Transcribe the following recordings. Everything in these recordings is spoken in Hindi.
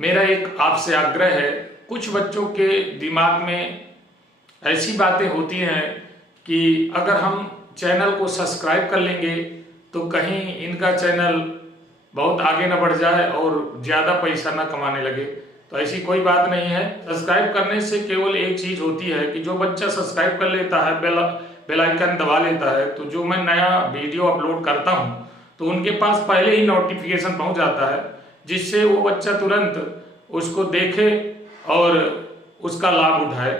मेरा एक आपसे आग्रह है, कुछ बच्चों के दिमाग में ऐसी बातें होती हैं कि अगर हम चैनल को सब्सक्राइब कर लेंगे तो कहीं इनका चैनल बहुत आगे ना बढ़ जाए और ज़्यादा पैसा ना कमाने लगे। तो ऐसी कोई बात नहीं है। सब्सक्राइब करने से केवल एक चीज़ होती है कि जो बच्चा सब्सक्राइब कर लेता है, बेल आइकन दबा लेता है, तो जो मैं नया वीडियो अपलोड करता हूँ तो उनके पास पहले ही नोटिफिकेशन पहुँच जाता है, जिससे वो बच्चा तुरंत उसको देखे और उसका लाभ उठाए।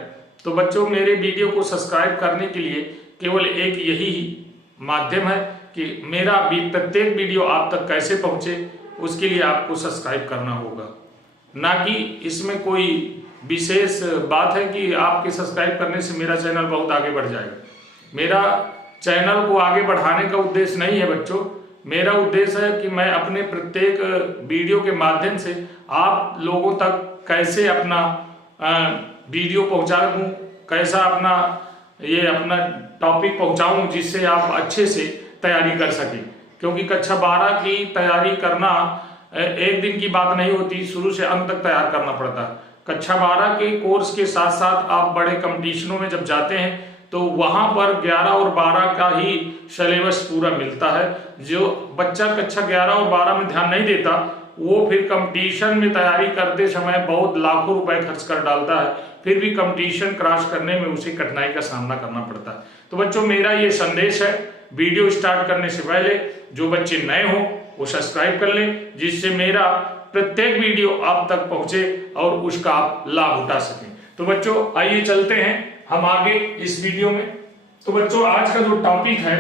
तो बच्चों, मेरे वीडियो को सब्सक्राइब करने के लिए केवल एक यही माध्यम है कि मेरा प्रत्येक वीडियो आप तक कैसे पहुंचे, उसके लिए आपको सब्सक्राइब करना होगा। ना कि इसमें कोई विशेष बात है कि आपके सब्सक्राइब करने से मेरा चैनल बहुत आगे बढ़ जाएगा। मेरा चैनल को आगे बढ़ाने का उद्देश्य नहीं है बच्चों। मेरा उद्देश्य है कि मैं अपने प्रत्येक वीडियो के माध्यम से आप लोगों तक कैसे अपना वीडियो पहुंचा दूं, कैसा अपना टॉपिक पहुंचाऊं, जिससे आप अच्छे से तैयारी कर सकें। क्योंकि कक्षा 12 की तैयारी करना एक दिन की बात नहीं होती, शुरू से अंत तक तैयार करना पड़ता है। कक्षा 12 के कोर्स के साथ साथ आप बड़े कंपटीशनों में जब जाते हैं तो वहां पर 11 और 12 का ही सिलेबस पूरा मिलता है। जो बच्चा कक्षा 11 और 12 में ध्यान नहीं देता, वो फिर कंपटीशन में तैयारी करते समय बहुत लाखों रुपए खर्च कर डालता है, फिर भी कंपटीशन क्रॉस करने में उसे कठिनाई का सामना करना पड़ता है। तो बच्चों, मेरा ये संदेश है, वीडियो स्टार्ट करने से पहले जो बच्चे नए हो वो सब्सक्राइब कर लें, जिससे मेरा प्रत्येक वीडियो आप तक पहुंचे और उसका आप लाभ उठा सकें। तो बच्चों, आइए चलते हैं हम आगे इस वीडियो में। तो बच्चों, आज का जो टॉपिक है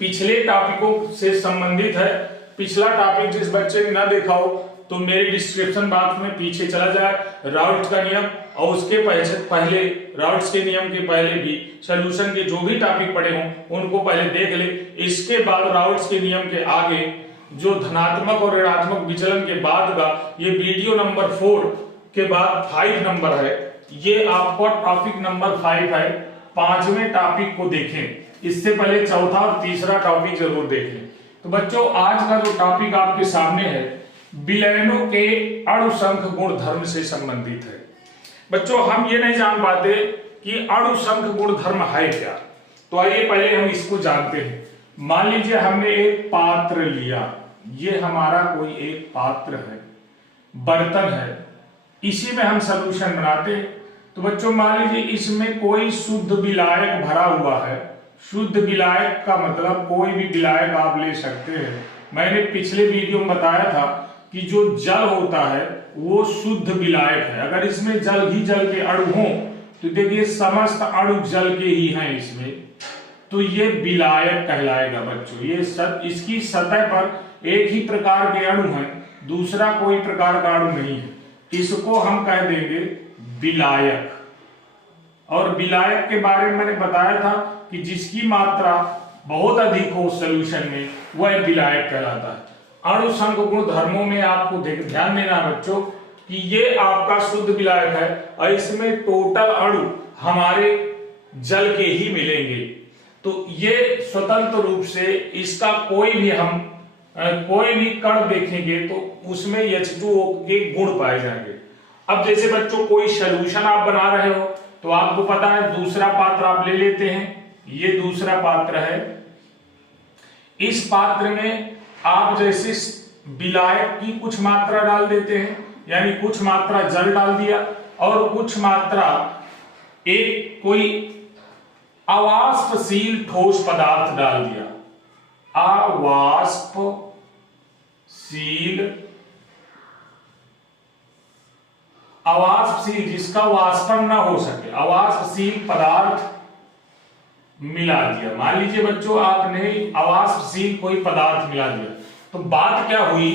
पिछले टॉपिकों से संबंधित है। पिछला टॉपिक जिस बच्चे ने ना देखा हो तो मेरे डिस्क्रिप्शन बॉक्स में पीछे चला जाए, राउट्स का नियम और उसके पहले राउट्स के नियम के पहले भी सॉल्यूशन के जो भी टॉपिक पढ़े हों उनको पहले देख ले। इसके बाद राउट्स के नियम के आगे जो धनात्मक और ऋणात्मक विचलन के बाद का ये वीडियो नंबर 4 के बाद 5 नंबर है, ये आपका टॉपिक नंबर 5 है। 5वें टॉपिक को देखें, इससे पहले चौथा और तीसरा टॉपिक जरूर देख लें। तो बच्चों, आज का जो टॉपिक आपके सामने है विलयनों के अणुसंख गुणधर्म से संबंधित है। बच्चों, हम ये नहीं जान पाते कि अणुसंख गुणधर्म है क्या, तो आइए पहले हम इसको जानते हैं। मान लीजिए हमने एक पात्र लिया, ये हमारा कोई एक पात्र है, बर्तन है, इसी में हम सॉल्यूशन बनाते हैं। तो बच्चों, मान लीजिए इसमें कोई शुद्ध विलायक भरा हुआ है। शुद्ध विलायक का मतलब कोई भी विलायक आप ले सकते हैं। मैंने पिछले वीडियो में बताया था कि जो जल होता है वो शुद्ध विलायक है। अगर इसमें जल के अणु हों तो देखिए समस्त अणु जल के ही हैं इसमें, तो ये विलायक कहलाएगा बच्चों। ये इसकी सतह पर एक ही प्रकार के अणु हैं, दूसरा कोई प्रकार का अणु नहीं है, इसको हम कह देंगे विलायक। और विलायक के बारे में मैंने बताया था कि जिसकी मात्रा बहुत अधिक हो सॉल्यूशन में वह विलायक कहलाता है। अणुसंख गुण धर्मों में आपको ध्यान देना बच्चों कि ये आपका शुद्ध विलायक है और इसमें टोटल अणु हमारे जल के ही मिलेंगे। तो ये स्वतंत्र रूप से इसका कोई भी कण देखेंगे तो उसमें H2O के गुण पाए जाएंगे। अब जैसे बच्चों कोई सॉल्यूशन आप बना रहे हो तो आपको पता है दूसरा पात्र आप ले लेते हैं, ये दूसरा पात्र है। इस पात्र में आप जैसे विलायक की कुछ मात्रा डाल देते हैं, यानी कुछ मात्रा जल डाल दिया और कुछ मात्रा एक कोई अवाष्पशील ठोस पदार्थ डाल दिया। अवाष्पशील जिसका वाष्पन ना हो सके, अवाष्पशील पदार्थ मिला दिया। मान लीजिए बच्चों आपने अवाष्पशील कोई पदार्थ मिला दिया, तो बात क्या हुई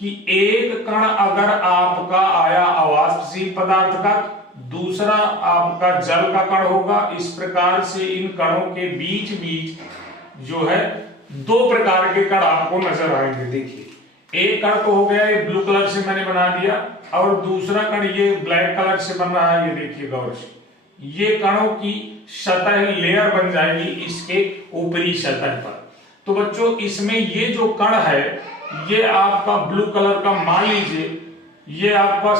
कि एक कण अगर आपका आया अवाष्पशील पदार्थ का, दूसरा आपका जल का कण होगा। इस प्रकार से इन कणों के बीच जो है दो प्रकार के कण आपको नजर आएंगे। देखिए, एक कण तो हो गया ये ब्लू कलर से मैंने बना दिया और दूसरा कण ये ब्लैक कलर से बन रहा है। ये देखिए गौर से, ये कणों की सतह लेयर बन जाएगी इसके ऊपरी सतह पर। तो बच्चों इसमें ये जो कण है ये आपका ब्लू कलर का, मान लीजिए ये आपका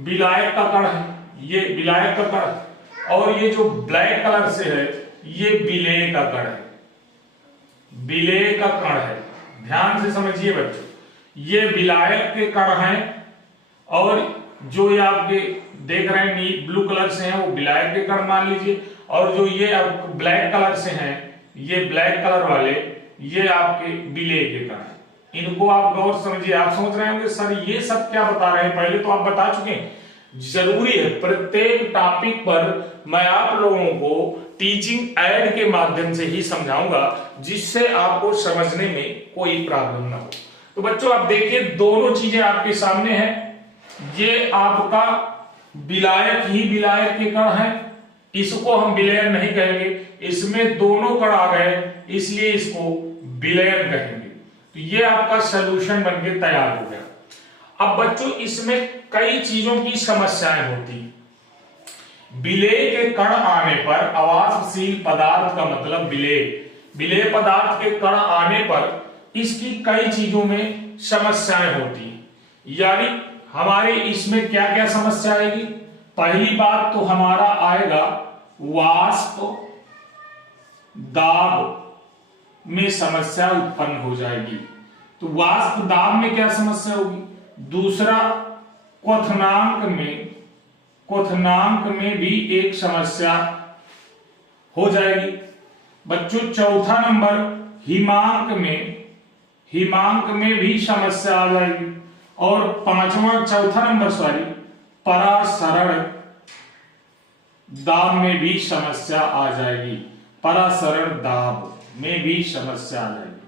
विलायक का कण है, ये विलायक का कण है, और ये जो ब्लैक कलर से है ये विलेय का कण है, विलेय का कण है। ध्यान से समझिए बच्चों, ये विलायक के कण हैं, और जो ये आपके देख रहे हैं ब्लू कलर से हैं वो विलायक के कण मान लीजिए, और जो ये आप ब्लैक कलर से हैं, ये ब्लैक कलर वाले ये आपके विलेय के कण हैं। इनको आप गौर समझिए। आप सोच रहे होंगे सर ये सब क्या बता रहे हैं, पहले तो आप बता चुके हैं। जरूरी है प्रत्येक टॉपिक पर मैं आप लोगों को टीचिंग ऐड के माध्यम से ही समझाऊंगा, जिससे आपको समझने में कोई प्रॉब्लम ना हो। तो बच्चों आप देखिए दोनों चीजें आपके सामने हैं। ये आपका विलायक ही विलायक के कण है, इसको हम विलयन नहीं कहेंगे, इसमें दोनों कण आ गए इसलिए इसको विलयन कहेंगे। तो ये आपका सॉल्यूशन बनके तैयार हो गया। अब बच्चों इसमें कई चीजों की समस्याएं होती हैं। विलेय के कण आने पर, अवाष्पशील पदार्थ का मतलब विलेय, विलेय पदार्थ के कण आने पर इसकी कई चीजों में समस्याएं होती हैं। यानी हमारे इसमें क्या क्या समस्या आएगी? पहली बात तो हमारा आएगा वाष्प दाब में समस्या उत्पन्न हो जाएगी। तो वाष्प दाब में क्या समस्या होगी? दूसरा क्वथनांक में भी एक समस्या हो जाएगी। बच्चों चौथा नंबर हिमांक में भी समस्या आ जाएगी। और चौथा नंबर परासरण दाब में भी समस्या आ जाएगी, परासरण दाब में भी समस्या आ जाएगी।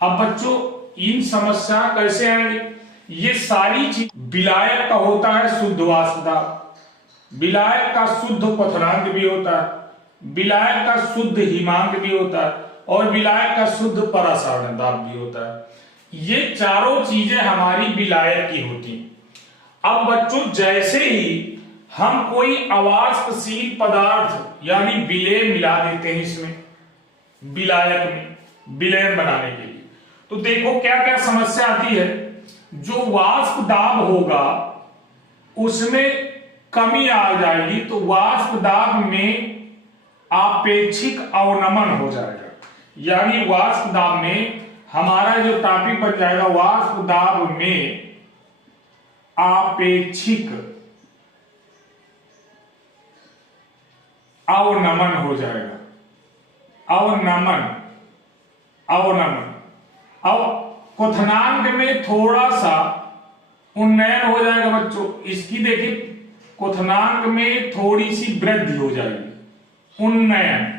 अब बच्चों इन समस्या कैसे आएंगे? ये सारी चीज विलायक का होता है शुद्ध वाष्प दाब, विलायक का शुद्ध क्वथनांक भी होता है, विलायक का शुद्ध हिमांक भी होता है, और विलायक का शुद्ध परासरण दाब भी होता है। ये चारों चीजें हमारी विलायक की होती हैं। अब बच्चों जैसे ही हम कोई अवाष्पशील पदार्थ यानी विलेय मिला देते हैं इसमें विलायक में विलयन बनाने के लिए, तो देखो क्या क्या समस्या आती है। जो वाष्प दाब होगा उसमें कमी आ जाएगी, तो वाष्प दाब में आपेक्षिक अवनमन हो जाएगा। यानी वाष्प दाब में हमारा जो टॉपिक बन जाएगा वाष्प दाब में आपेक्षिक अवनमन हो जाएगा, अवनमन। अब क्वथनांक में थोड़ा सा उन्नयन हो जाएगा बच्चों। इसकी देखिए क्वथनांक में थोड़ी सी वृद्धि हो जाएगी, उन्नयन।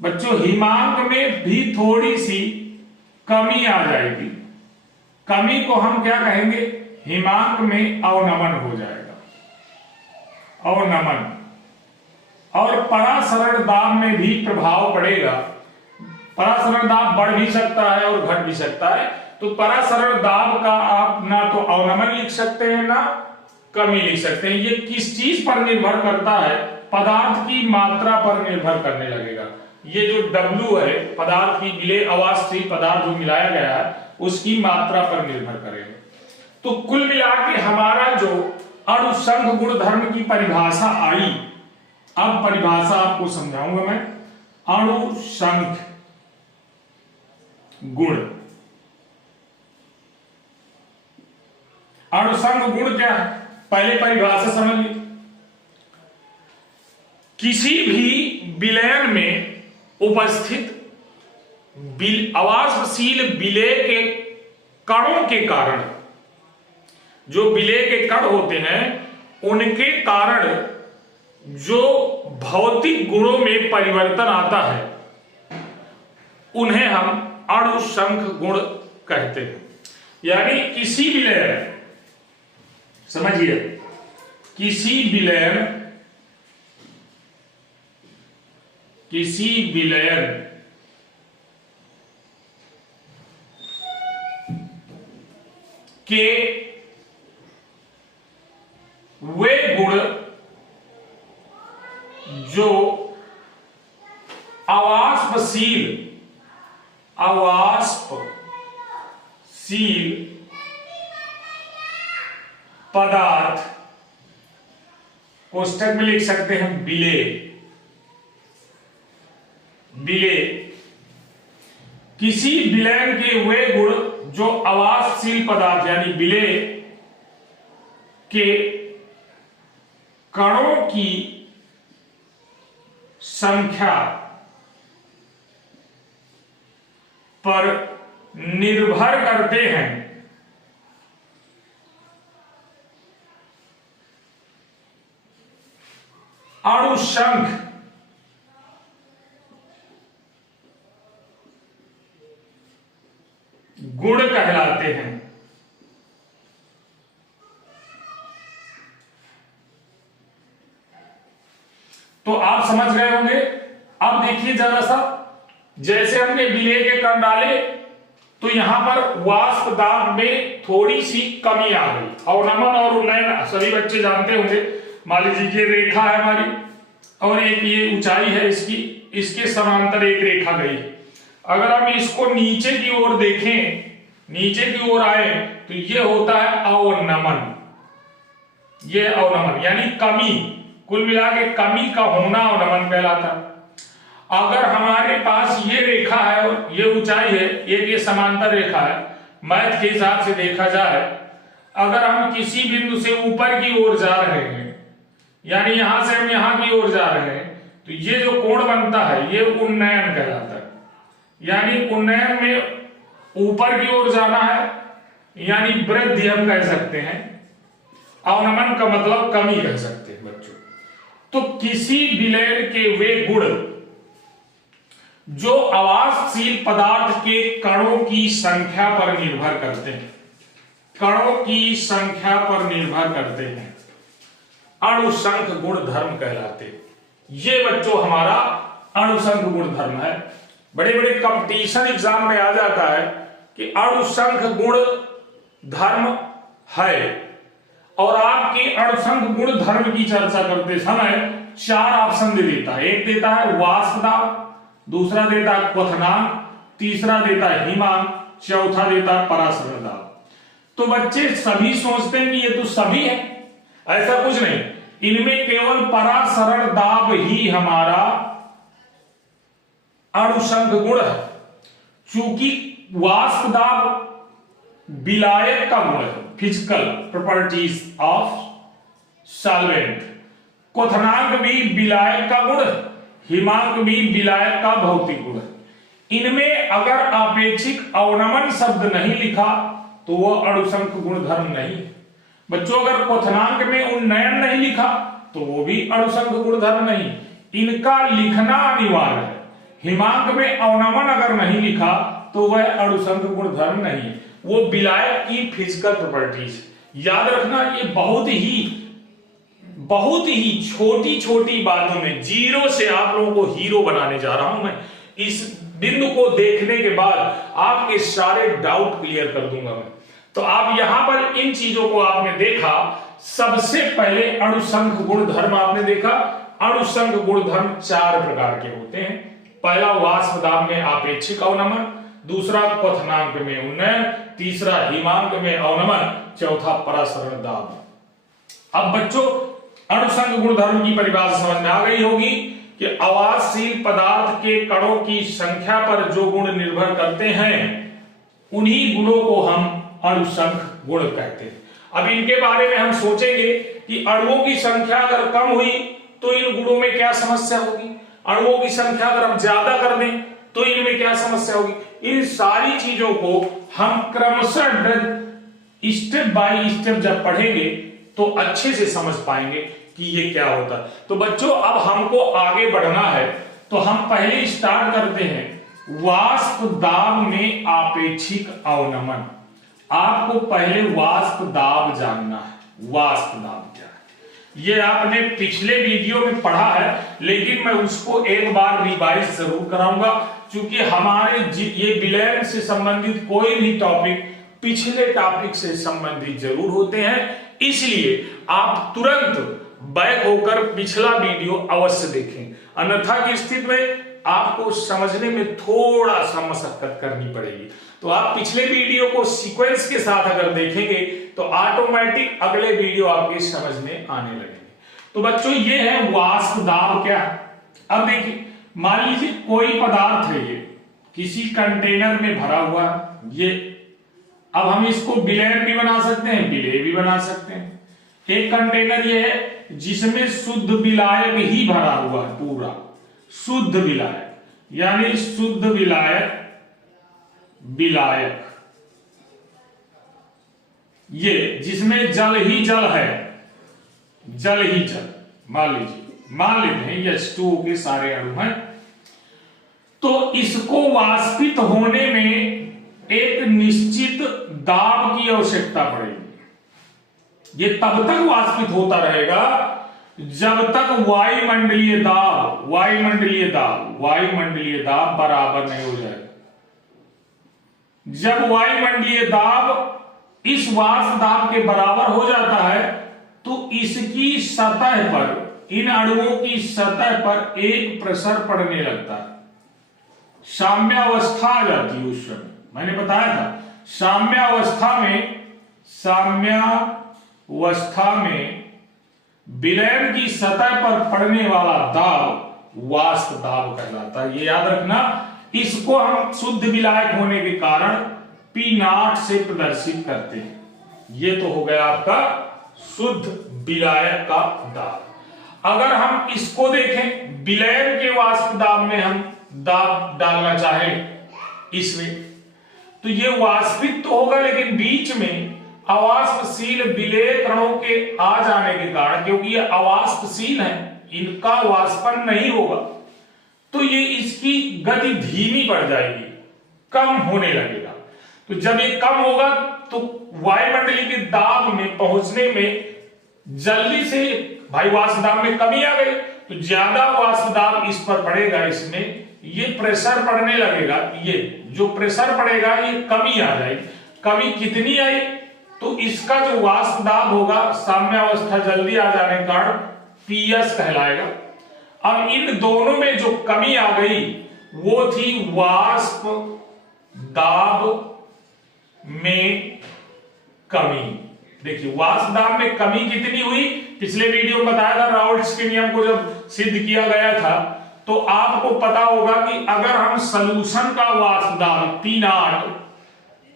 बच्चों हिमांक में भी थोड़ी सी कमी आ जाएगी, कमी को हम क्या कहेंगे? हिमांक में अवनमन हो जाएगा, अवनमन। और परासरण दाब में भी प्रभाव पड़ेगा। परासरण दाब बढ़ भी सकता है और घट भी सकता है। तो परासरण दाब का आप ना तो अवनमन लिख सकते हैं ना कमी लिख सकते हैं। ये किस चीज पर निर्भर करता है? पदार्थ की मात्रा पर निर्भर करने लगेगा। ये जो W है पदार्थ की विलेय अवाष्पशील पदार्थ जो मिलाया गया है उसकी मात्रा पर निर्भर करेगा। तो कुल मिला के हमारा जो अणुसंघ गुणधर्म की परिभाषा आई, अब परिभाषा आपको समझाऊंगा मैं। अणुसंघ गुण, अणुसंघ गुण क्या है? पहले परिभाषा समझ ली। किसी भी विलयन में उपस्थित अवाष्पशील विलेय के कणों के कारण, जो विलेय के कण होते हैं उनके कारण जो भौतिक गुणों में परिवर्तन आता है उन्हें हम अणुसंघ गुण कहते हैं। यानी किसी विलयन, समझिए, किसी विलयन के वे गुण जो अवाष्पशील पदार्थ, कोष्टक में लिख सकते हैं विलेय। विलेय किसी विलयन के वे गुण जो आवासशील पदार्थ यानी विलेय के कणों की संख्या पर निर्भर करते हैं। अणुसंख्य गुण कहलाते हैं। तो आप समझ गए होंगे। अब देखिए जरा सा, जैसे हमने विलेय के कण डाले तो यहां पर वाष्प दाब में थोड़ी सी कमी आ गई। अवनमन और उन्नयन सभी बच्चे जानते होंगे। मान लीजिए ये रेखा है हमारी और एक ये ऊंचाई है इसकी, इसके समांतर एक रेखा गई। अगर हम इसको नीचे की ओर देखें, नीचे की ओर आए तो ये होता है अवनमन। ये अवनमन यानी कमी, कुल मिला के कमी का होना अवनमन कहलाता है। अगर हमारे पास ये रेखा है और ये ऊंचाई है, एक ये समांतर रेखा है, मैथ के हिसाब से देखा जाए, अगर हम किसी बिंदु से ऊपर की ओर जा रहे हैं, यानी यहां से हम यहां की ओर जा रहे हैं, तो ये जो कोण बनता है ये उन्नयन कहलाता है। यानी उन्नयन में ऊपर की ओर जाना है, यानी वृद्धि हम कह सकते हैं। अवनमन का मतलब कमी कह सकते हैं बच्चों। तो किसी विलयन के वे गुण जो आवासशील पदार्थ के कणों की संख्या पर निर्भर करते हैं, कणों की संख्या पर निर्भर करते हैं, अणुसंख्य गुण धर्म कहलाते हैं। ये बच्चों हमारा अणुसंख्य गुण धर्म है। बड़े बड़े कंपटीशन एग्जाम में आ जाता है कि अणुसंख्य गुण धर्म है, और आपकी अणुसंख्य गुण धर्म की चर्चा करते समय 4 ऑप्शन दे देता है। एक देता है वाष्प दाब, दूसरा देता है क्वथनांक, तीसरा देता है हिमांक, चौथा देता है परासरण दाब। तो बच्चे सभी सोचते हैं कि ये तो सभी है, ऐसा कुछ नहीं। इनमें केवल परासरण दाब ही हमारा अणुसंख्य गुण है। चूंकि वाष्प दाब विलायक का गुण है, फिजिकल प्रॉपर्टीज ऑफ सॉल्वेंट। क्वथनांक भी विलायक का गुण है, हिमांक भी विलायक का भौतिक गुण है। इनमें अगर आपेक्षिक अवनमन शब्द नहीं लिखा तो वह अणुसंख्य गुण धर्म नहीं है। बच्चों अगर क्वथनांक में उन्नयन नहीं लिखा तो वो भी अणुसंख्य गुण धर्म नहीं, इनका लिखना अनिवार्य है। हिमांक में अवनमन अगर नहीं लिखा तो वह अणुसंख्य गुण धर्म नहीं है, वो विलायक की फिजिकल प्रॉपर्टीज। याद रखना, ये बहुत ही छोटी छोटी बातों में जीरो से आप लोगों को हीरो बनाने जा रहा हूं मैं। इस बिंदु को देखने के बाद आपके सारे डाउट क्लियर कर दूंगा मैं। तो आप यहां पर इन चीजों को आपने देखा। सबसे पहले अणुसंख्य गुण धर्म आपने देखा। अणुसंख्य गुण धर्म 4 प्रकार के होते हैं। पहला वाष्प दाब में आपेक्षिक अवनमन, दूसरा क्वथनांक में उन्नयन, तीसरा हिमांक में अवनमन, चौथा परासरण दाब। अब बच्चों अणुसंख्य गुण धर्म की परिभाषा समझ में आ गई होगी कि आवासशील पदार्थ के कणों की संख्या पर जो गुण निर्भर करते हैं उन्हीं गुणों को हम अणुसंख्य गुण कहते हैं। अब इनके बारे में हम सोचेंगे कि अणुओं की संख्या अगर कम हुई तो इन गुणों में क्या समस्या होगी, अणुओं की संख्या अगर हम ज्यादा कर दें तो इनमें क्या समस्या होगी। इन सारी चीजों को हम क्रमशः स्टेप बाय स्टेप जब पढ़ेंगे तो अच्छे से समझ पाएंगे कि ये क्या होता है। तो बच्चों अब हमको आगे बढ़ना है, तो हम पहले स्टार्ट करते हैं वाष्प दाब में आपेक्षिक अवनमन। आपको पहले वाष्प दाब जानना है। वाष्प दाब क्या है ये आपने पिछले वीडियो में पढ़ा है, लेकिन मैं उसको एक बार रिवाइज जरूर कराऊंगा, क्योंकि हमारे ये विलयन से संबंधित कोई भी टॉपिक पिछले टॉपिक से संबंधित जरूर होते हैं। इसलिए आप तुरंत बैक होकर पिछला वीडियो अवश्य देखें, अन्यथा की स्थिति में आपको समझने में थोड़ा सा मशक्कत करनी पड़ेगी। तो आप पिछले वीडियो को सीक्वेंस के साथ अगर देखेंगे तो ऑटोमेटिक अगले वीडियो आपके समझ में आने लगेंगे। तो बच्चों ये है वाष्प दाब। क्या? अब देखिए, मान लीजिए कोई पदार्थ है, ये किसी कंटेनर में भरा हुआ ये, अब हम इसको विलयन भी बना सकते हैं, विलेय भी बना सकते हैं। एक कंटेनर ये है जिसमें शुद्ध विलायक ही भरा हुआ है, पूरा शुद्ध विलायक, यानी शुद्ध विलायक विलायक, ये जिसमें जल ही जल है, जल ही जल, मान लेते हैं H2O के सारे अणु हैं। तो इसको वाष्पित होने में एक निश्चित दाब की आवश्यकता पड़ेगी। ये तब तक वाष्पित होता रहेगा जब तक वायुमंडलीय दाब बराबर नहीं हो जाएगा। जब वायुमंडलीय दाब इस वाष्प दाब के बराबर हो जाता है तो इसकी सतह पर, इन अणुओं की सतह पर एक प्रेशर पड़ने लगता है, साम्यावस्था आ जाती है। उस समय मैंने बताया था साम्यावस्था में विलयन की सतह पर पड़ने वाला दाब वाष्प दाब कहलाता है। ये याद रखना। इसको हम शुद्ध विलायक होने के कारण P0 से प्रदर्शित करते हैं। ये तो हो गया आपका शुद्ध विलायक का दाब। अगर हम इसको देखें, विलयन के वाष्प दाब में हम दाब डालना चाहें इसमें, तो ये वाष्पित तो होगा लेकिन बीच में अवाष्पशील विलेय कणों के आ जाने के कारण, क्योंकि ये अवाष्पशील है, इनका वाष्पन नहीं होगा, तो ये इसकी गति धीमी पड़ जाएगी, कम होने लगेगा। तो जब ये कम होगा तो वायुमंडलीय के दाब में पहुंचने में जल्दी से भाई वाष्प दाब में कमी आ गई, तो ज्यादा वाष्प दाब इस पर पड़ेगा, इसमें ये प्रेशर पड़ने लगेगा। ये जो प्रेशर पड़ेगा ये कमी आ जाएगी। कमी कितनी आई? तो इसका जो वाष्प दाब होगा साम्यावस्था जल्दी आ जाने के कारण PS कहलाएगा। अब इन दोनों में जो कमी आ गई वो थी वाष्प दाब में कमी। देखिए वाष्प दाब में कमी कितनी हुई, पिछले वीडियो में बताया था। राउल्ट्स के नियम को जब सिद्ध किया गया था तो आपको पता होगा कि अगर हम सॉल्यूशन का वाष्प दाब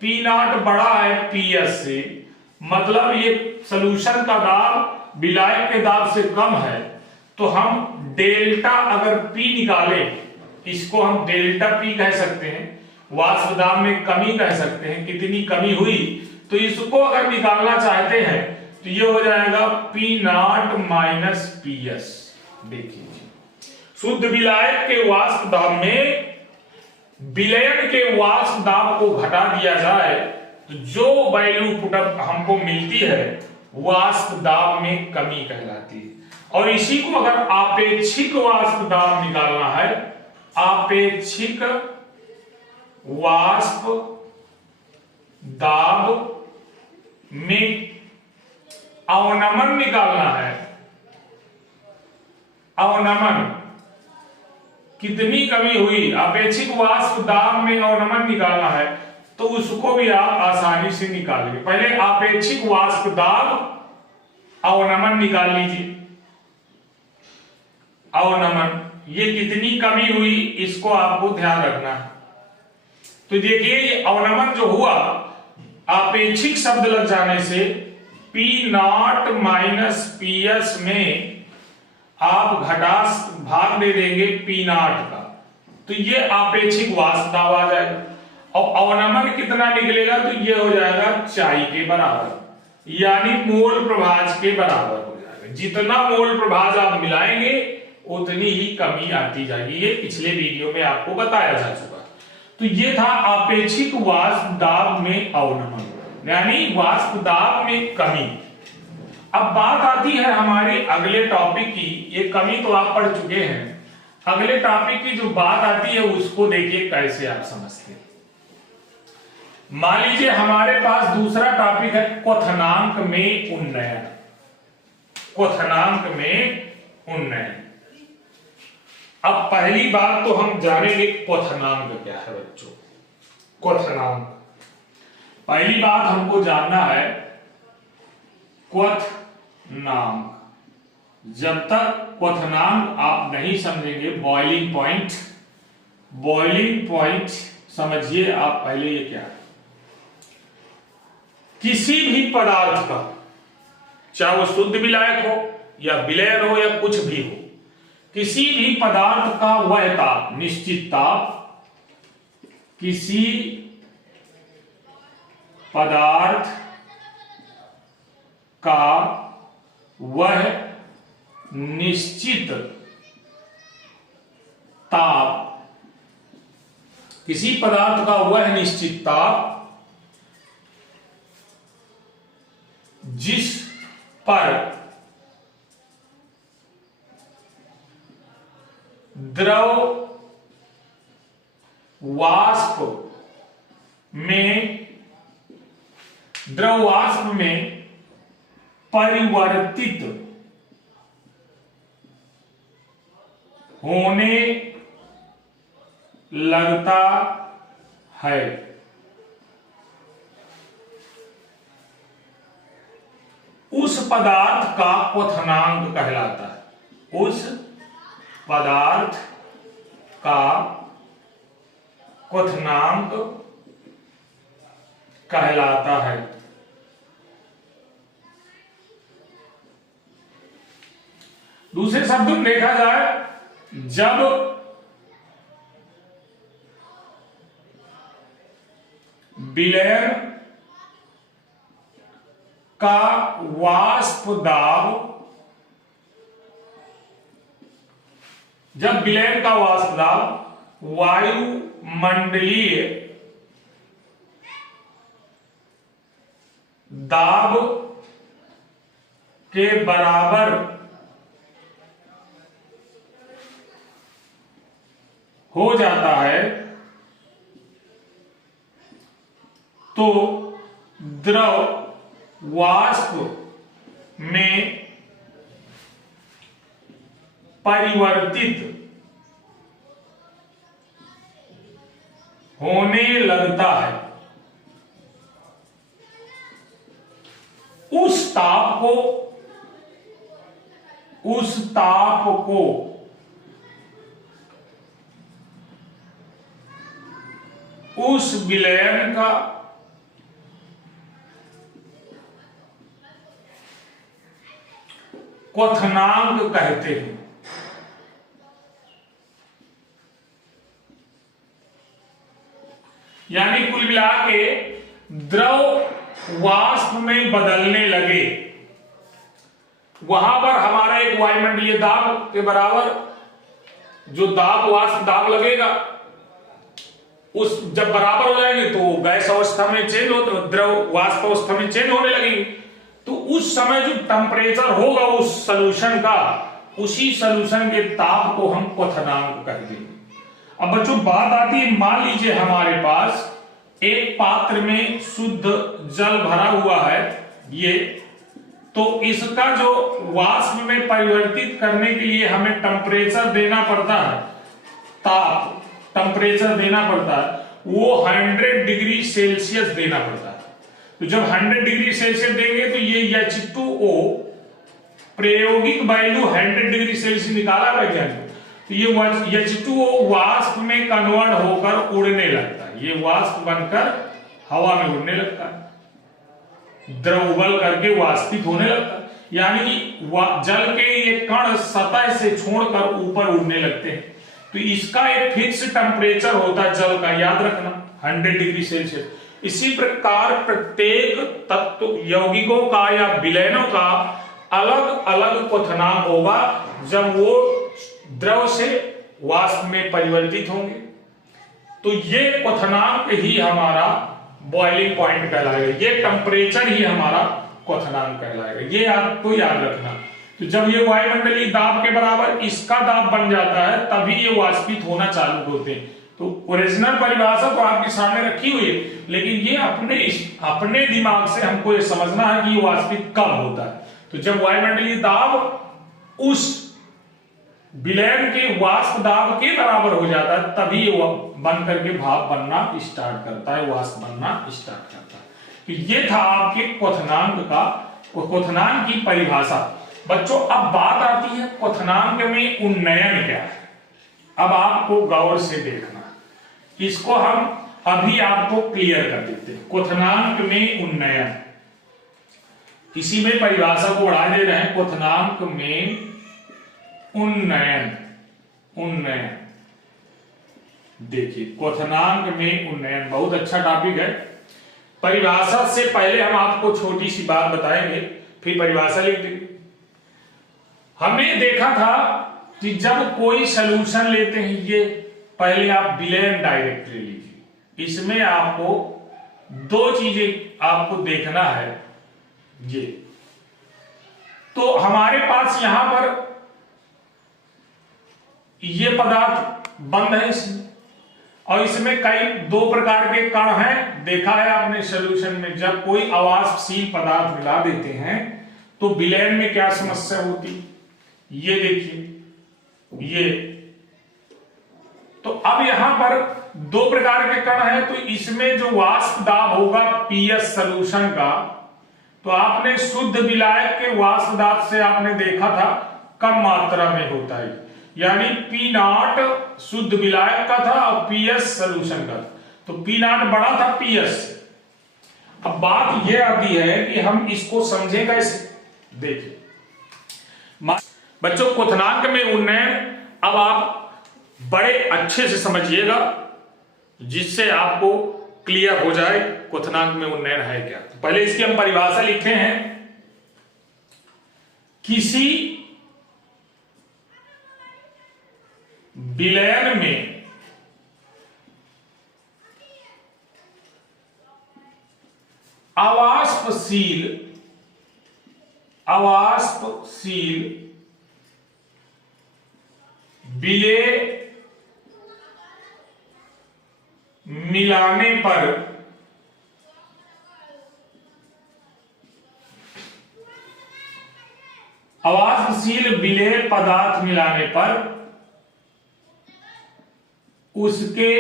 P0 बड़ा है PS से, मतलब ये सॉल्यूशन का दाब विलायक के दाब से कम है, तो हम डेल्टा अगर P निकालें, इसको हम डेल्टा P कह सकते हैं, वाष्प दाब में कमी कह सकते हैं, कितनी कमी हुई, तो इसको अगर निकालना चाहते हैं तो ये हो जाएगा P0 माइनस PS। देखिए शुद्ध विलायक के वाष्प दाब में विलयन के वाष्प दाब को घटा दिया जाए तो जो वैल्यू पुटअप हमको मिलती है वाष्प दाब में कमी कहलाती है। और इसी को अगर आपेक्षिक वाष्प दाब निकालना है, आपेक्षिक वाष्प दाब में अवनमन निकालना है, अवनमन कितनी कमी हुई, अपेक्षिक वाष्प दाब में अवनमन निकालना है, तो उसको भी आप आसानी से निकालेंगे। पहले आपेक्षिक वाष्प दाब अवनमन निकाल लीजिए। अवनमन ये कितनी कमी हुई इसको आपको ध्यान रखना है। तो देखिए ये अवनमन जो हुआ, आपेक्षिक शब्द लग जाने से P0 माइनस PS में आप घटा भाग दे देंगे P0 का, तो ये आपेक्षिक वाष्प दाब आ जाएगा। और अवनमन कितना निकलेगा, तो ये हो जाएगा चाई के बराबर, यानी मोल प्रभाज के बराबर हो जाएगा। जितना मोल प्रभाज आप मिलाएंगे उतनी ही कमी आती जाएगी। ये पिछले वीडियो में आपको बताया जा चुका। तो ये था आपेक्षिक वाष्प दाब में अवनमन, यानी वाष्प दाब में कमी। अब बात आती है हमारे अगले टॉपिक की। ये कमी तो आप पढ़ चुके हैं, अगले टॉपिक की जो बात आती है उसको देखिए कैसे आप समझते हैं। मान लीजिए हमारे पास दूसरा टॉपिक है क्वथनांक में उन्नयन। क्वथनांक में उन्नयन। अब पहली बात तो हम जानेंगे क्वथनांक क्या है बच्चों। क्वथनांक, पहली बात हमको जानना है क्वथनांक। जब तक क्वथनांक आप नहीं समझेंगे, बॉइलिंग पॉइंट समझिए आप पहले ये क्या है। किसी भी पदार्थ का, चाहे वो शुद्ध विलायक हो या विलयन हो या कुछ भी हो, किसी भी पदार्थ का वह ताप, निश्चित ताप, किसी पदार्थ का वह निश्चित ताप, किसी पदार्थ का वह निश्चित ताप जिस पर द्रव वाष्प में परिवर्तित होने लगता है, उस पदार्थ का क्वथनांक कहलाता है। उस पदार्थ का क्वथनांक कहलाता है। दूसरे शब्द में देखा जाए, जब विलयन का वाष्प दाब, जब विलयन का वाष्प दाब वायुमंडलीय दाब के बराबर हो जाता है तो द्रव वाष्प में परिवर्तित होने लगता है। उस ताप को उस विलयन का क्वथनांक कहते हैं। यानी कुल मिला के द्रव वाष्प में बदलने लगे, वहां पर हमारा एक वायुमंडलीय दाब के बराबर जो दाब वाष्प दाब लगेगा, उस जब बराबर हो जाएंगे तो गैस अवस्था में चेंज हो, तो द्रव वाष्प अवस्था में चेंज होने लगेंगे। तो उस समय जो टेम्परेचर होगा उस सॉल्यूशन का, उसी सॉल्यूशन के ताप को हम क्वथनांक कहते हैं। अब बच्चों बात आती है, मान लीजिए हमारे पास एक पात्र में शुद्ध जल भरा हुआ है ये, तो इसका जो वाष्प में परिवर्तित करने के लिए हमें टेम्परेचर देना पड़ता है, ताप टेम्परेचर देना पड़ता है, वो 100 डिग्री सेल्सियस देना पड़ता है। तो जब 100 डिग्री सेल्सियस देंगे तो ये H2O प्रायोगिक वैल्यू 100 डिग्री सेल्सियस निकाला वैज्ञानिक, तो ये H2O वाष्प में कन्वर्ट होकर उड़ने लगता है। ये वाष्प बनकर हवा में उड़ने लगता है, द्रव उबल करके वाष्पित होने लगता है। यानी जल के ये कण सतह से छोड़कर ऊपर उड़ने लगते हैं। तो इसका एक फिक्स टेम्परेचर होता है जल का, याद रखना 100 डिग्री सेल्सियस। इसी प्रकार प्रत्येक तत्व यौगिकों का या विलयनों का अलग अलग क्वथनांक होगा जब वो द्रव से वाष्प में परिवर्तित होंगे। तो ये क्वथनांक ही हमारा बॉइलिंग पॉइंट कहलाएगा, ये टेम्परेचर ही हमारा क्वथनांक कहलाएगा। ये आपको याद रखना। तो जब ये वायुमंडलीय दाब के बराबर इसका दाब बन जाता है तभी ये वाष्पित होना चालू होते हैं। तो ओरिजिनल परिभाषा तो आपके सामने रखी हुई है, लेकिन ये अपने दिमाग से हमको ये समझना है कि ये वाष्पित कब होता है। तो जब वायुमंडलीय दाब उस विलयन के वाष्प दाब के बराबर हो जाता है, तभी वो बन करके भाप बनना स्टार्ट करता है, वाष्प बनना स्टार्ट करता है। तो ये था आपके क्वथनांक का, क्वथनांक की परिभाषा। बच्चों अब बात आती है क्वथनांक में उन्नयन क्या है। अब आपको गौर से देखना, इसको हम अभी आपको क्लियर कर देते हैं। क्वथनांक में उन्नयन, इसी में परिभाषा को बढ़ा दे रहे हैं। क्वथनांक में उन्नयन, उन्नयन देखिए, क्वथनांक में उन्नयन बहुत अच्छा टॉपिक है। परिभाषा से पहले हम आपको छोटी सी बात बताएंगे, फिर परिभाषा लिख देंगे। हमने देखा था कि जब कोई सॉल्यूशन लेते हैं, ये पहले आप विलयन डायरेक्ट ले लीजिए। इसमें आपको दो चीजें आपको देखना है। ये तो हमारे पास यहां पर ये पदार्थ बंद है इसमें, और इसमें कई दो प्रकार के कण हैं। देखा है आपने सॉल्यूशन में, जब कोई अवाष्पशील पदार्थ मिला देते हैं तो विलयन में क्या समस्या होती, ये देखिए ये। तो अब यहां पर दो प्रकार के कण हैं, तो इसमें जो वाष्प दाब होगा पीएस सॉल्यूशन का, तो आपने शुद्ध विलायक के वाष्प दाब से आपने देखा था कम मात्रा में होता है, यानी पी नॉट शुद्ध विलायक का था और पीएस सॉल्यूशन का था, तो पी नॉट बड़ा था पीएस से। अब बात यह आती है कि हम इसको समझे कैसे। देखिए बच्चों, क्वथनांक में उन्नयन अब आप बड़े अच्छे से समझिएगा, जिससे आपको क्लियर हो जाए क्वथनांक में उन्नयन है क्या। तो पहले इसकी हम परिभाषा लिखे हैं। किसी विलयन में अवाष्पशील विलेय मिलाने पर अवाष्पशील विलेय पदार्थ मिलाने पर उसके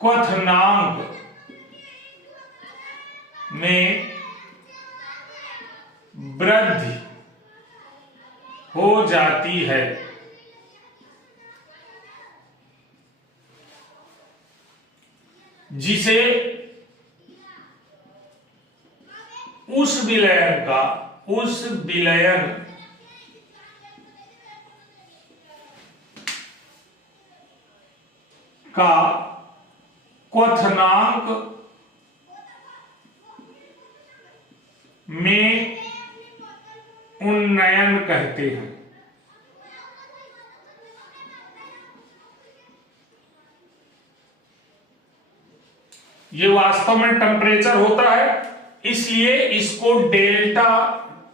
क्वथनांक में वृद्धि हो जाती है। जिसे उस विलयन का क्वथनांक में उन्नयन कहते हैं। ये वास्तव में टेम्परेचर होता है, इसलिए इसको डेल्टा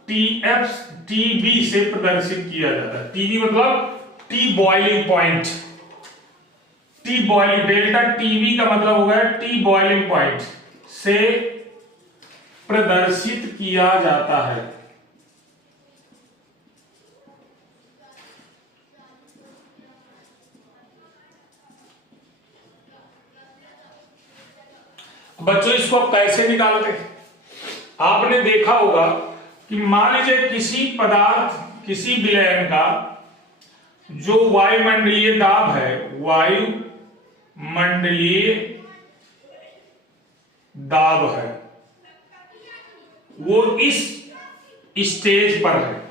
टीएफ टीबी से प्रदर्शित किया जाता है। टीबी मतलब T boiling point, T boiling, delta TB का मतलब हो गया टी बॉइलिंग पॉइंट से प्रदर्शित किया जाता है। बच्चों इसको आप कैसे निकालते हैं? आपने देखा होगा कि मान लीजिए किसी पदार्थ, किसी विलयन का जो वायुमंडलीय दाब है, वायुमंडलीय दाब है, वो इस स्टेज पर है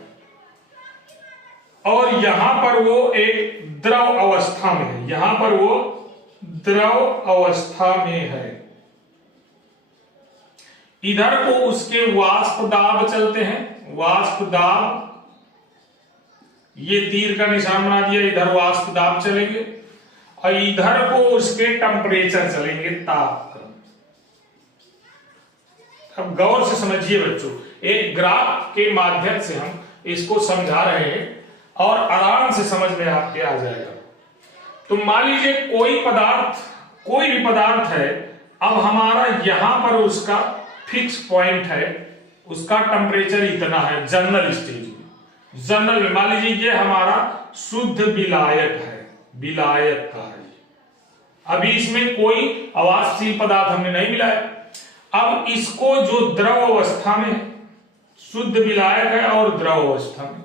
और यहां पर वो एक द्रव अवस्था में है, यहां पर वो द्रव अवस्था में है। इधर को उसके वाष्प दाब चलते हैं, वाष्प दाब, ये तीर का निशान बना दिया, इधर वाष्प दाब चलेंगे और इधर को उसके टेम्परेचर चलेंगे, तापक्रम। अब गौर से समझिए बच्चों, एक ग्राफ के माध्यम से हम इसको समझा रहे हैं और आराम से समझ में आपके आ जाएगा। तो मान लीजिए कोई पदार्थ, कोई भी पदार्थ है, अब हमारा यहां पर उसका फिक्स पॉइंट है, उसका टेम्परेचर इतना है जनरल स्टेज में, जनरल में मान लीजिए ये हमारा शुद्ध विलायक है, विलायक का है। अभी इसमें कोई अवाष्पशील पदार्थ हमने नहीं मिलाया। अब इसको जो द्रव अवस्था में, शुद्ध विलायक है और द्रव अवस्था में,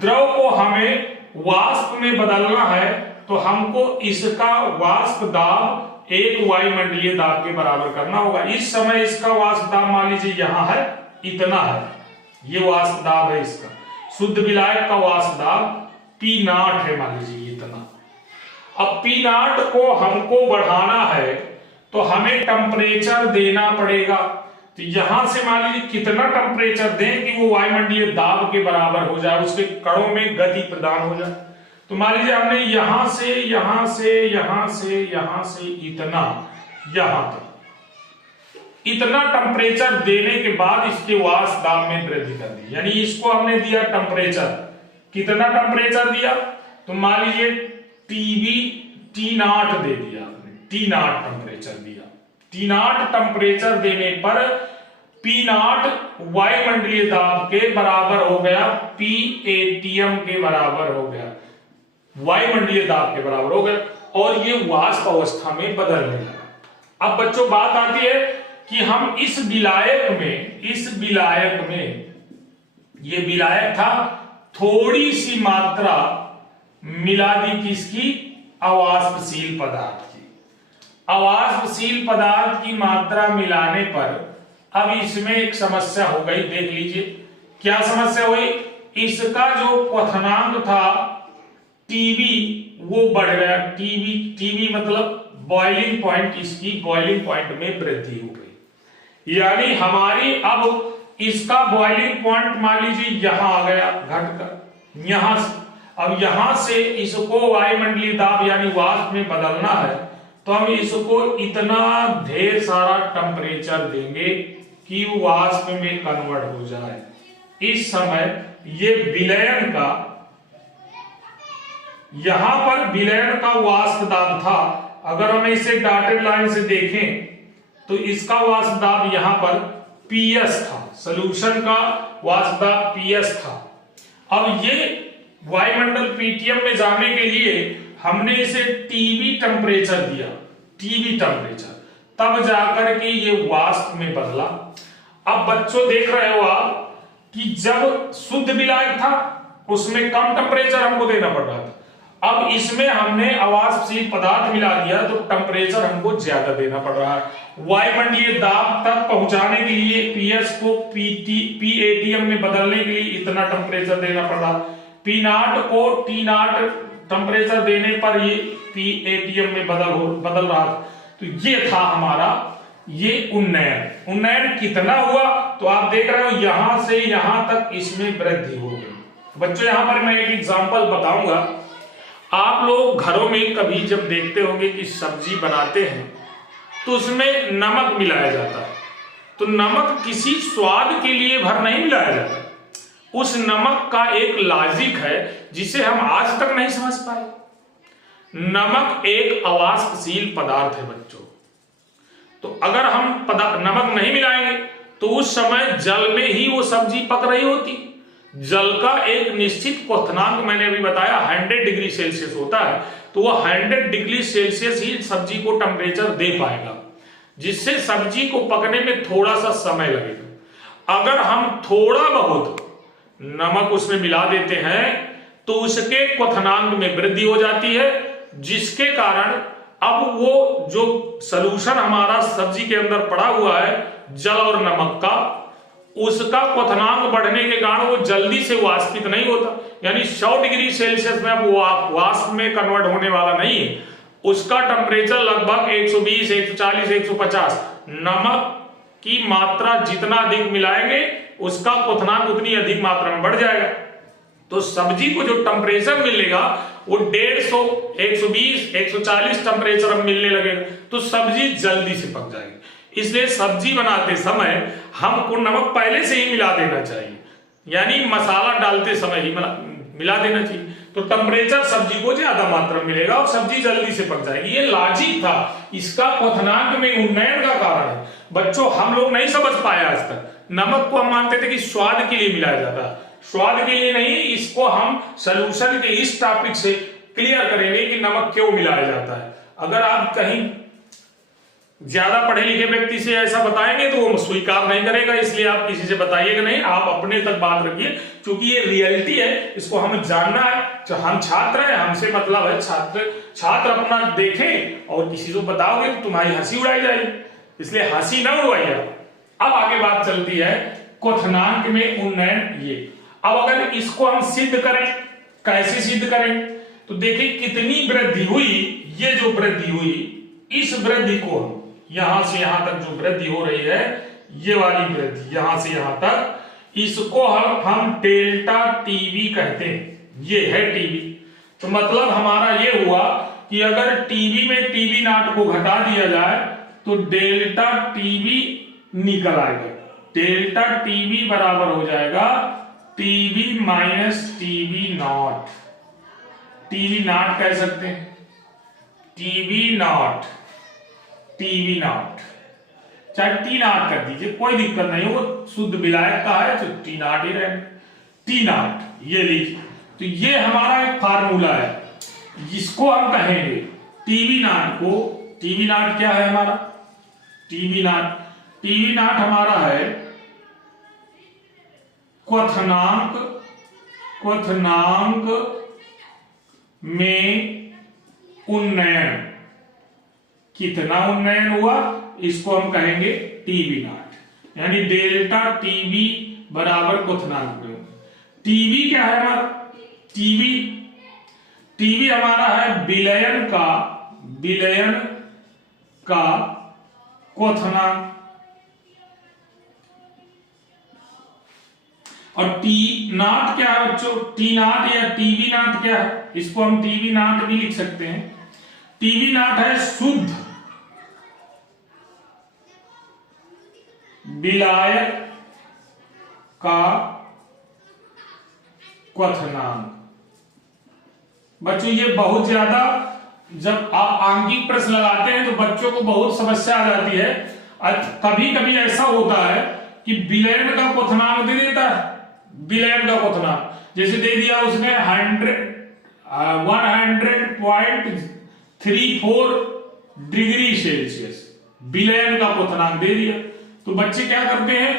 द्रव को हमें वाष्प में बदलना है तो हमको इसका वाष्प दाब एक वायुमंडलीय दाब के बराबर करना होगा। इस समय इसका वाष्प दाब मान लीजिए यहां है, इतना है, ये वाष्प दाब है इसका। शुद्ध विलायक का वाष्प दाब P0 है मान लीजिए इतना। अब P0 को हमको बढ़ाना है तो हमें टेम्परेचर देना पड़ेगा। तो यहां से मान लीजिए कितना टेम्परेचर दें कि वो वायुमंडलीय दाब के बराबर हो जाए, उसके कणों में गति प्रदान हो जाए। तो मान लीजिए हमने यहां से यहां से यहां से यहां से इतना, यहां तक इतना टेम्परेचर देने के बाद इसके वाष्प दाब में वृद्धि कर दी। यानी इसको हमने दिया टेम्परेचर, कितना टेम्परेचर दिया तो मान लीजिए T0 दे दिया आपने, T0 टेम्परेचर दिया। T0 टेम्परेचर देने पर P0 वायुमंडलीय दाब के बराबर हो गया, P ATM के बराबर हो गया, वायुमंडलीय दाब के बराबर हो गया, और ये वाष्प अवस्था में बदलने लगा। अब बच्चों बात आती है कि हम इस विलायक में ये विलायक था, थोड़ी सी मात्रा मिला दी किसकी, अवाष्पशील पदार्थ की। अवाष्पशील पदार्थ की मात्रा मिलाने पर अब इसमें एक समस्या हो गई, देख लीजिए क्या समस्या हुई। इसका जो क्वथनांक था टीबी वो बढ़ गया, टीबी मतलब बॉइलिंग पॉइंट, इसकी बॉइलिंग पॉइंट में वृद्धि हो गई। यानी हमारी अब इसका बॉइलिंग पॉइंट मान लीजिए यहां आ गया घटकर, यहां से अब यहां से इसको वायुमंडलीय दाब यानी वाष्प में बदलना है तो हम इसको इतना ढेर सारा टेम्परेचर देंगे कि वाष्प में कन्वर्ट हो जाए। इस समय ये विलयन का, यहां पर विलयन का वाष्प दाब था, अगर हम इसे डॉटेड लाइन से देखें तो इसका वाष्प दाब यहां पर PS था, सॉल्यूशन का वाष्प दाब PS था। अब ये वायुमंडल PTM में जाने के लिए हमने इसे TB टेम्परेचर दिया, TB टेम्परेचर, तब जाकर के ये वाष्प में बदला। अब बच्चों देख रहे हो आप कि जब शुद्ध विलायक था उसमें कम टेम्परेचर हमको देना पड़ रहा था, अब इसमें हमने अवाष्पशील पदार्थ मिला दिया तो टेम्परेचर हमको ज्यादा देना पड़ रहा है। वायुमंडलीय दाब तक पहुंचाने के लिए PS को PATM में बदलने के लिए इतना टेम्परेचर देना पड़ रहा, P0 को T0 टेम्परेचर देने पर ये PATM में बदल रहा था। तो ये था हमारा ये उन्नयन कितना हुआ तो आप देख रहे हो यहां से यहां तक इसमें वृद्धि हो गई। बच्चों यहां पर मैं एक एग्जांपल बताऊंगा, आप लोग घरों में कभी जब देखते होंगे कि सब्जी बनाते हैं तो उसमें नमक मिलाया जाता है, तो नमक किसी स्वाद के लिए भर नहीं मिलाया जाता, उस नमक का एक लॉजिक है जिसे हम आज तक नहीं समझ पाए। नमक एक अवाष्पशील पदार्थ है बच्चों, तो अगर हम नमक नहीं मिलाएंगे तो उस समय जल में ही वो सब्जी पक रही होती। जल का एक निश्चित क्वथनांक मैंने अभी बताया 100 डिग्री सेल्सियस होता है, तो वो 100 डिग्री सेल्सियस ही सब्जी को टेम्परेचर दे पाएगा, जिससे सब्जी को पकने में थोड़ा सा समय लगेगा। अगर हम थोड़ा बहुत नमक उसमें मिला देते हैं तो उसके क्वथनांक में वृद्धि हो जाती है, जिसके कारण अब वो जो सॉल्यूशन हमारा सब्जी के अंदर पड़ा हुआ है जल और नमक का, उसका क्वथनांक बढ़ने के कारण वो जल्दी से वाष्पित नहीं होता, यानी 100 डिग्री सेल्सियस में अब वाष्प में कन्वर्ट होने वाला नहीं है। उसका टेम्परेचर लगभग 120, 140, 150। नमक की मात्रा जितना अधिक मिलाएंगे उसका क्वथनांक उतनी अधिक मात्रा में बढ़ जाएगा, तो सब्जी को जो टेम्परेचर मिलेगा वो 150, 120, 140 टेम्परेचर अब मिलने लगेगा, तो सब्जी जल्दी से पक जाएगी। इसलिए सब्जी बनाते समय हमको नमक पहले से ही मिला देना चाहिए, यानी मसाला डालते समय ही मिला देना चाहिए, तो टेम्परेचर सब्जी को ज्यादा मात्रा में मिलेगा और सब्जी जल्दी से पक जाएगी। ये लॉजिक था, इसका क्वथनांक में उन्नयन का कारण है। बच्चों हम लोग नहीं समझ पाए आज तक, नमक को हम मानते थे कि स्वाद के लिए मिलाया जाता है, स्वाद के लिए नहीं, इसको हम सॉल्यूशन के इस टॉपिक से क्लियर करेंगे कि नमक क्यों मिलाया जाता है। अगर आप कहीं ज्यादा पढ़े लिखे व्यक्ति से ऐसा बताएंगे तो वो स्वीकार नहीं करेगा, इसलिए आप किसी से बताइएगा नहीं, आप अपने तक बात रखिए, क्योंकि ये रियलिटी है, इसको हमें जानना है। तो हम छात्र हैं, हमसे मतलब है छात्र अपना देखें और किसी को बताओगे तो तुम्हारी हंसी उड़ाई जाएगी, इसलिए हंसी न उड़ाइए। अब आगे बात चलती है क्वथनांक में उन्नयन। ये अब अगर इसको हम सिद्ध करें, कैसे सिद्ध करें, तो देखिए कितनी वृद्धि हुई, ये जो वृद्धि हुई, इस वृद्धि को हम यहां से यहां तक जो वृद्धि हो रही है, ये वाली वृद्धि यहां से यहां तक, इसको हम डेल्टा टीवी कहते हैं। ये है टीवी। तो मतलब हमारा ये हुआ कि अगर टीवी में टीवी नॉट को घटा दिया जाए तो डेल्टा टीवी निकल आएगा। डेल्टा टीवी बराबर हो जाएगा TV minus TV not. TV not कह सकते हैं, टीवी नॉट, टीवी नॉट, चाहे टी नॉट कर दीजिए, कोई दिक्कत नहीं, वो शुद्ध विलायक का है तो टी नॉट ही रहे। टी नॉट ये लीजिए, तो ये हमारा एक फार्मूला है, जिसको हम कहेंगे टीवी नॉट को। टीवी नॉट क्या है हमारा? टीवी नॉट हमारा है क्वथनांक में उन्नयन। कितना उन्नयन हुआ, इसको हम कहेंगे टीवी नॉट, यानी डेल्टा टीवी बराबर क्वथनांक में। टीवी क्या है हमारा? टीवी हमारा है विलयन का क्वथनांक, और टी नॉट क्या है बच्चों? टी नॉट या टीवी नॉट क्या है? इसको हम टीवी नॉट भी लिख सकते हैं। टीवी नॉट है शुद्ध विलायक का क्वथनांक। बच्चों ये बहुत ज्यादा, जब आप आंगिक प्रश्न लगाते हैं तो बच्चों को बहुत समस्या आ जाती है। कभी कभी ऐसा होता है कि विलयन का क्वथनांक दे देता है, विलयन का क्वथनांक जैसे दे दिया उसने 100.34 डिग्री सेल्सियस, विलयन का क्वथनांक दे दिया। तो बच्चे क्या करते हैं,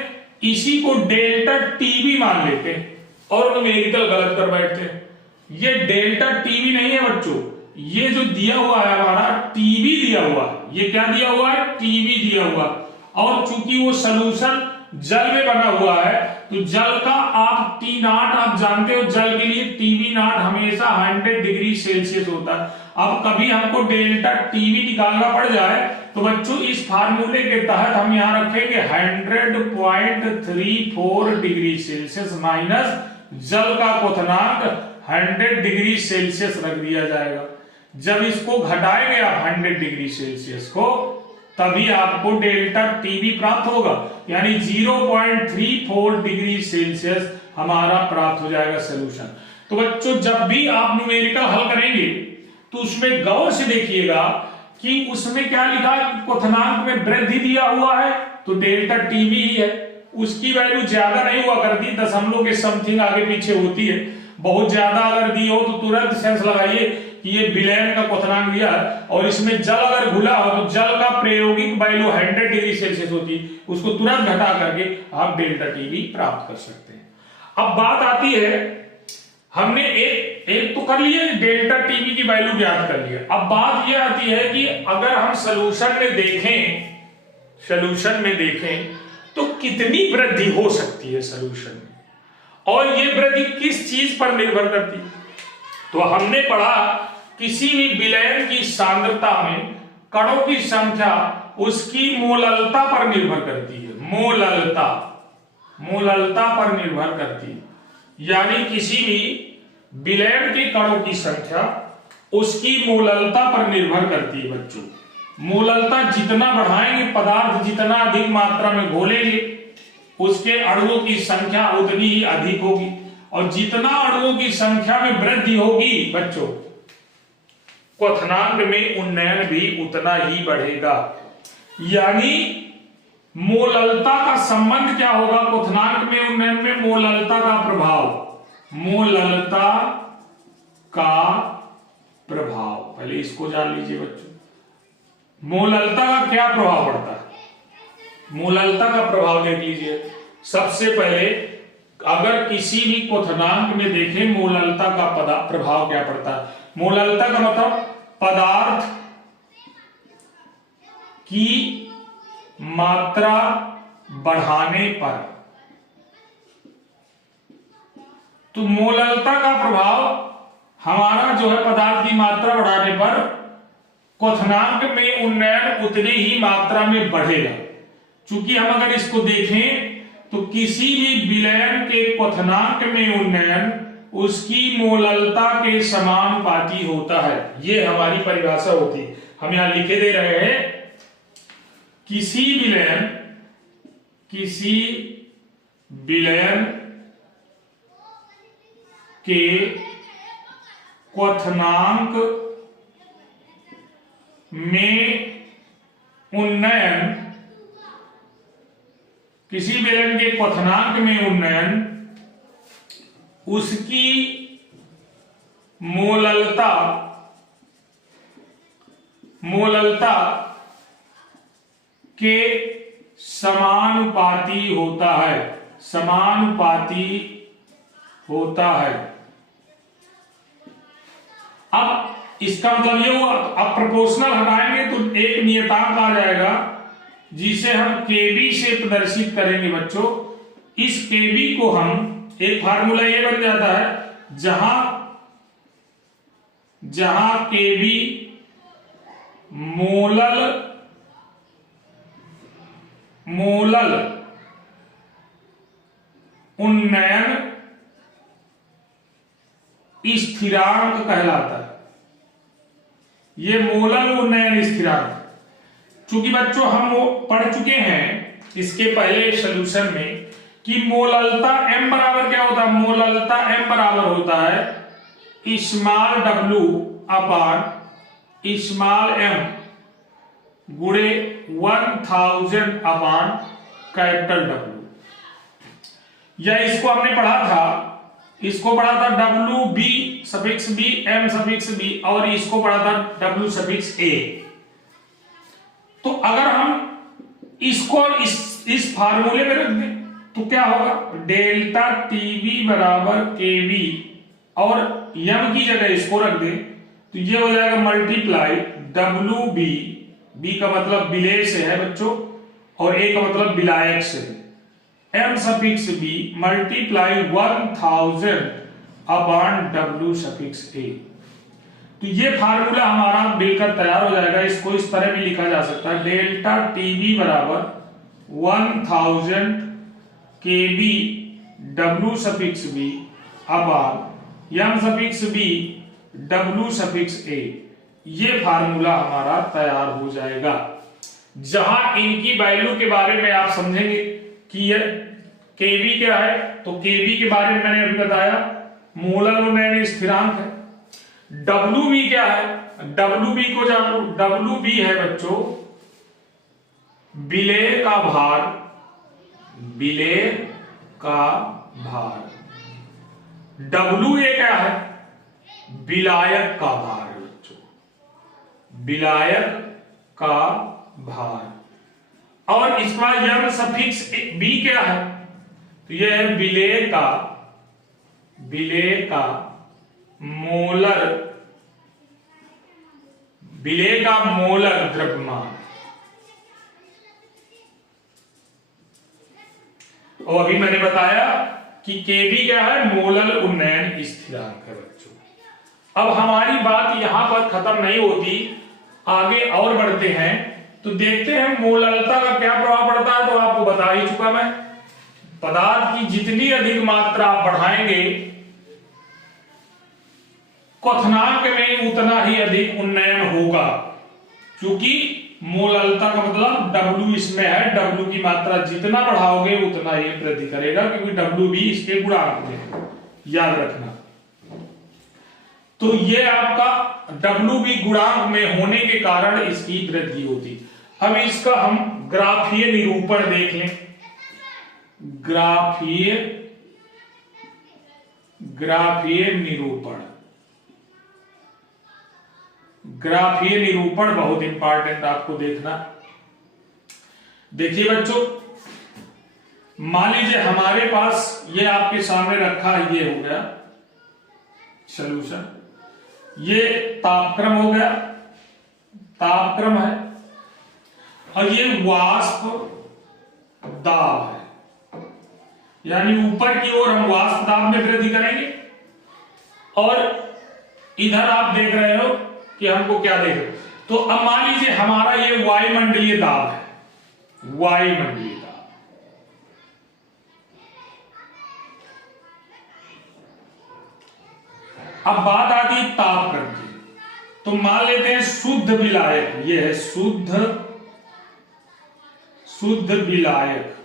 इसी को डेल्टा टीवी मान लेते हैं और न्यूमेरिकल गलत कर बैठते हैं। ये डेल्टा टीवी नहीं है बच्चों, ये जो दिया हुआ है हमारा टीवी दिया हुआ, ये क्या दिया हुआ है? टीवी दिया हुआ। और चूंकि वो सॉल्यूशन जल में बना हुआ है तो जल का आप टी नॉट आप जानते हो, जल के लिए टीवी नॉट हमेशा 100 डिग्री सेल्सियस होता है। अब कभी हमको डेल्टा टीवी निकालना पड़ जाए तो बच्चों इस फार्मूले के तहत हम यहां रखेंगे 100.34 डिग्री सेल्सियस माइनस जल का क्वथनांक 100 डिग्री सेल्सियस रख दिया जाएगा। जब इसको घटाएंगे आप 100 डिग्री सेल्सियस को, तभी आपको डेल्टा टीवी प्राप्त होगा, यानी 0.34 डिग्री सेल्सियस हमारा प्राप्त हो जाएगा सॉल्यूशन। तो बच्चों जब भी आप न्यूमेरिकल हल करेंगे तो उसमें गौर से देखिएगा कि उसमें क्या लिखा है, क्वथनांक में वृद्धि दिया हुआ है तो डेल्टा टीवी ही है। उसकी वैल्यू ज्यादा नहीं हुआ करती, दशमलव के समथिंग आगे पीछे होती है। बहुत ज्यादा अगर दी हो तो तुरंत सेंस लगाइए कि ये विलयन का क्वथनांक दिया है, और इसमें जल अगर घुला हो तो जल का प्रायोगिक वैल्यू 100 डिग्री सेल्सियस होती है, उसको तुरंत घटा करके आप डेल्टा टीवी प्राप्त कर सकते हैं। अब बात आती है, हमने एक तो कर लिए, डेल्टा टीवी की वैल्यू ज्ञात कर लिया। अब बात यह आती है कि अगर हम सॉल्यूशन में देखें तो कितनी वृद्धि हो सकती है सॉल्यूशन में, और ये वृद्धि किस चीज पर निर्भर करती है। तो हमने पढ़ा किसी भी विलयन की सांद्रता में कणों की संख्या उसकी मोललता पर निर्भर करती है। मोललता पर निर्भर करती है, यानी किसी भी विलयन के कणों की संख्या उसकी मोललता पर निर्भर करती है। बच्चों मोललता जितना बढ़ाएंगे, पदार्थ जितना अधिक मात्रा में घोलेंगे, उसके अणुओं की संख्या उतनी ही अधिक होगी, और जितना अणुओं की संख्या में वृद्धि होगी बच्चों, क्वथनांक में उन्नयन भी उतना ही बढ़ेगा। यानी मोललता का संबंध क्या होगा क्वथनांक में उन्नयन में? मोललता का प्रभाव, मोललता का प्रभाव, पहले इसको जान लीजिए बच्चों। मोललता का क्या प्रभाव पड़ता है? मोललता का प्रभाव देख लीजिए। सबसे पहले अगर किसी भी क्वथनांक में देखें मोललता का प्रभाव क्या पड़ता है? मोललता का मतलब पदार्थ की मात्रा बढ़ाने पर। तो मोललता का प्रभाव हमारा जो है पदार्थ की मात्रा बढ़ाने पर क्वथनांक में उन्नयन उतनी ही मात्रा में बढ़ेगा। चूंकि हम अगर इसको देखें तो किसी भी विलयन के क्वथनांक में उन्नयन उसकी मोललता के समानुपाती होता है। ये हमारी परिभाषा होती है। हम यहां लिखे दे रहे हैं किसी विलयन के क्वथनांक में उन्नयन, किसी विलयन के क्वथनांक में उन्नयन उसकी मोललता के समानुपाती होता है, समानुपाती होता है। अब इसका मतलब ये हुआ, अब प्रोपोर्शनल हटाएंगे तो एक नियतांक आ जाएगा जिसे हम केबी से प्रदर्शित करेंगे बच्चों। इस केबी को हम, एक फार्मूला ये बन जाता है जहां केबी मोलल उन्नयन स्थिरांक कहलाता है। ये मोलल उन्नयन स्थिरांक, चूंकि बच्चों हम वो पढ़ चुके हैं इसके पहले सॉल्यूशन में कि मोललता m बराबर क्या होता है? मोललता m बराबर होता है स्मॉल w अपान स्मॉल m गुणे 1000 अपान कैपिटल W। या इसको हमने पढ़ा था, इसको पढ़ा था WB suffix B M suffix B और इसको पढ़ा था W सफिक्स A। तो अगर हम इसको इस फार्मूले में रख दें तो क्या होगा? डेल्टा TB बराबर KB और M की जगह इसको रख दें तो ये हो जाएगा मल्टीप्लाई WB, B का मतलब विलेय से है बच्चों और A का मतलब विलायक से है, M suffix B multiply 1000 upon W suffix A। तो ये फार्मूला हमारा मिलकर तैयार हो जाएगा। इसको इस तरह भी लिखा जा सकता है, डेल्टा TB बराबर 1000 KB W suffix B upon M suffix B W suffix A। ये फार्मूला हमारा तैयार हो जाएगा। जहां इनकी वैल्यू के बारे में आप समझेंगे कि ये KB क्या है, तो KB के बारे में मैंने अभी बताया मोलल उन्नयन स्थिरांक है। WB क्या है? WB को जानो, WB है बच्चों विलेय का भार, विलेय का भार। WA क्या है? विलायक का भार है बच्चों, विलायक का भार। और इसके बाद M सफिक्स B क्या है? तो यह है विलेय का मोलर द्रव्यमान। और अभी मैंने बताया कि KB क्या है? मोलल उन्नयन स्थिरांक है बच्चों। अब हमारी बात यहां पर खत्म नहीं होती, आगे और बढ़ते हैं तो देखते हैं मोललता का क्या प्रभाव पड़ता है। तो आपको बता ही चुका मैं, पदार्थ की जितनी अधिक मात्रा आप बढ़ाएंगे क्वथनांक में उतना ही अधिक उन्नयन होगा। क्योंकि मोललता का मतलब W इसमें है, W की मात्रा जितना बढ़ाओगे उतना ये वृद्धि करेगा, क्योंकि WB इसके गुणांक में, याद रखना। तो ये आपका WB गुणांक में होने के कारण इसकी वृद्धि होती। अब इसका हम ग्राफीय निरूपण देख लें। ग्राफीय निरूपण, ग्राफीय निरूपण बहुत इंपॉर्टेंट आपको देखना। देखिए बच्चों, मान लीजिए हमारे पास ये आपके सामने रखा है, ये हो गया सॉल्यूशन, ये तापक्रम हो गया, तापक्रम है, और ये वाष्प दाब है, यानी ऊपर की ओर हम वाष्प दाब में वृद्धि करेंगे, और इधर आप देख रहे हो कि हमको क्या देख रहे हो। तो अब मान लीजिए हमारा ये वायुमंडलीय दाब है, वायुमंडलीय दाब। अब बात आती है तापक्रम की, तो मान लेते हैं शुद्ध विलायक, ये है शुद्ध विलायक।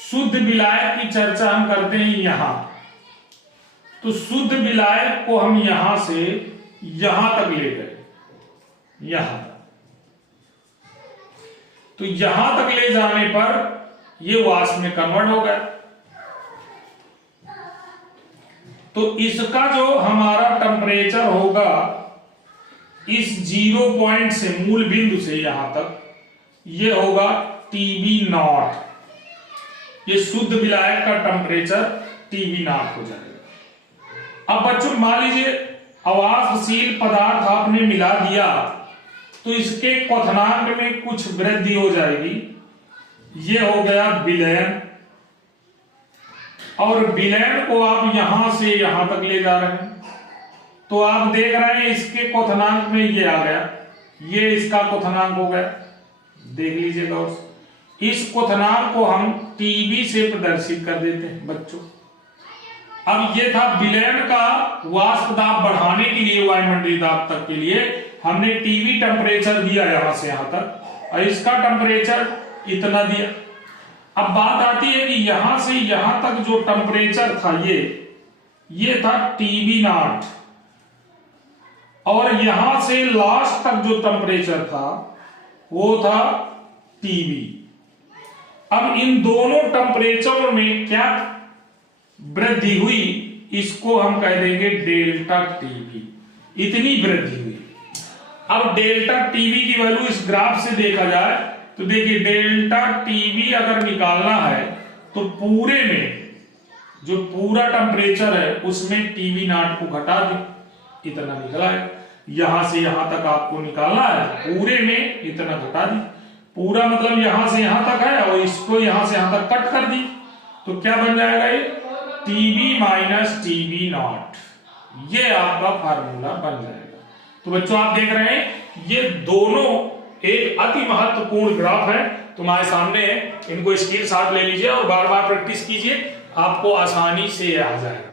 शुद्ध विलायक की चर्चा हम करते हैं यहां। तो शुद्ध विलायक को हम यहां से यहां तक ले गए, यहां तक। तो यहां तक ले जाने पर ये वाष्प में कन्वर्ट हो गया। तो इसका जो हमारा टेम्परेचर होगा इस 0 पॉइंट से, मूल बिंदु से यहां तक, ये होगा TB0। ये शुद्ध विलायक का टेम्परेचर TB0 हो जाएगा। अब बच्चों मान लीजिए अवाष्पशील पदार्थ आपने मिला दिया, तो इसके क्वथनांक में कुछ वृद्धि हो जाएगी। ये हो गया विलयन, और विलयन को आप यहां से यहां तक ले जा रहे हैं। तो आप देख रहे हैं इसके क्वथनांक में ये आ गया, ये इसका क्वथनांक हो गया, देख लीजिएगा। इस क्वथनांक को हम TB से प्रदर्शित कर देते हैं बच्चों। अब ये था विलयन का वाष्प दाब बढ़ाने के लिए, वायुमंडलीय दाब तक के लिए हमने TB टेम्परेचर दिया यहां से यहां तक, और इसका टेम्परेचर इतना दिया। अब बात आती है कि यहां से यहां तक जो टेम्परेचर था ये था TB0, और यहां से लास्ट तक जो टेम्परेचर था वो था TB। अब इन दोनों टेम्परेचर में क्या वृद्धि हुई, इसको हम कह देंगे डेल्टा TB। इतनी वृद्धि हुई। अब डेल्टा TB की वैल्यू इस ग्राफ से देखा जाए तो देखिए डेल्टा TB अगर निकालना है तो पूरे में जो पूरा टेम्परेचर है उसमें TB0 को घटा दें, इतना निकला है। यहां से यहां तक आपको निकालना है, पूरे में इतना घटा दी। पूरा मतलब यहां से यहां तक है, और इसको यहां से यहां तक कट कर दी, तो क्या बन जाएगा ये TB माइनस TB0। ये आपका फार्मूला बन जाएगा। तो बच्चों आप देख रहे हैं ये दोनों एक अति महत्वपूर्ण ग्राफ है, तुम्हारे सामने है। इनको स्क्रीनशॉट ले लीजिए और बार बार प्रैक्टिस कीजिए, आपको आसानी से आ जाएगा।